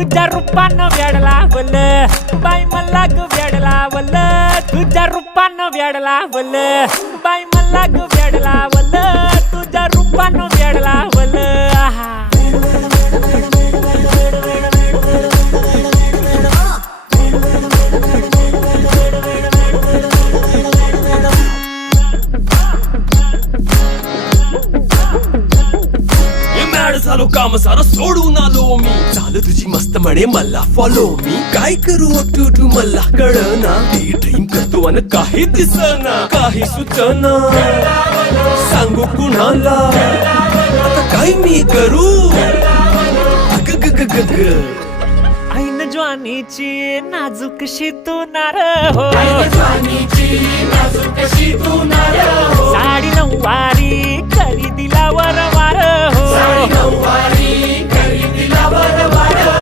तुझ्या रूपानं वेड लावल बाई मला ग वेड लावल तुझ्या रूपानं वेड लावल बाई मला ग वेड लावल तुझ्या रूपानं वेड लावल झालो काम सारा सोडून आलो मी झालं तुझी मस्त म्हणे मला फॉलो मी काय करू टू मला कळना ती ड्रीम करतो आणि काही दिसना काही सुचना सांगू कुणाला आता काय मी करू अग ग ग ग ग ऐन ज्वानीची नाजूकशी तू नार हो साडी नऊवारी खरी दिला वर वार हो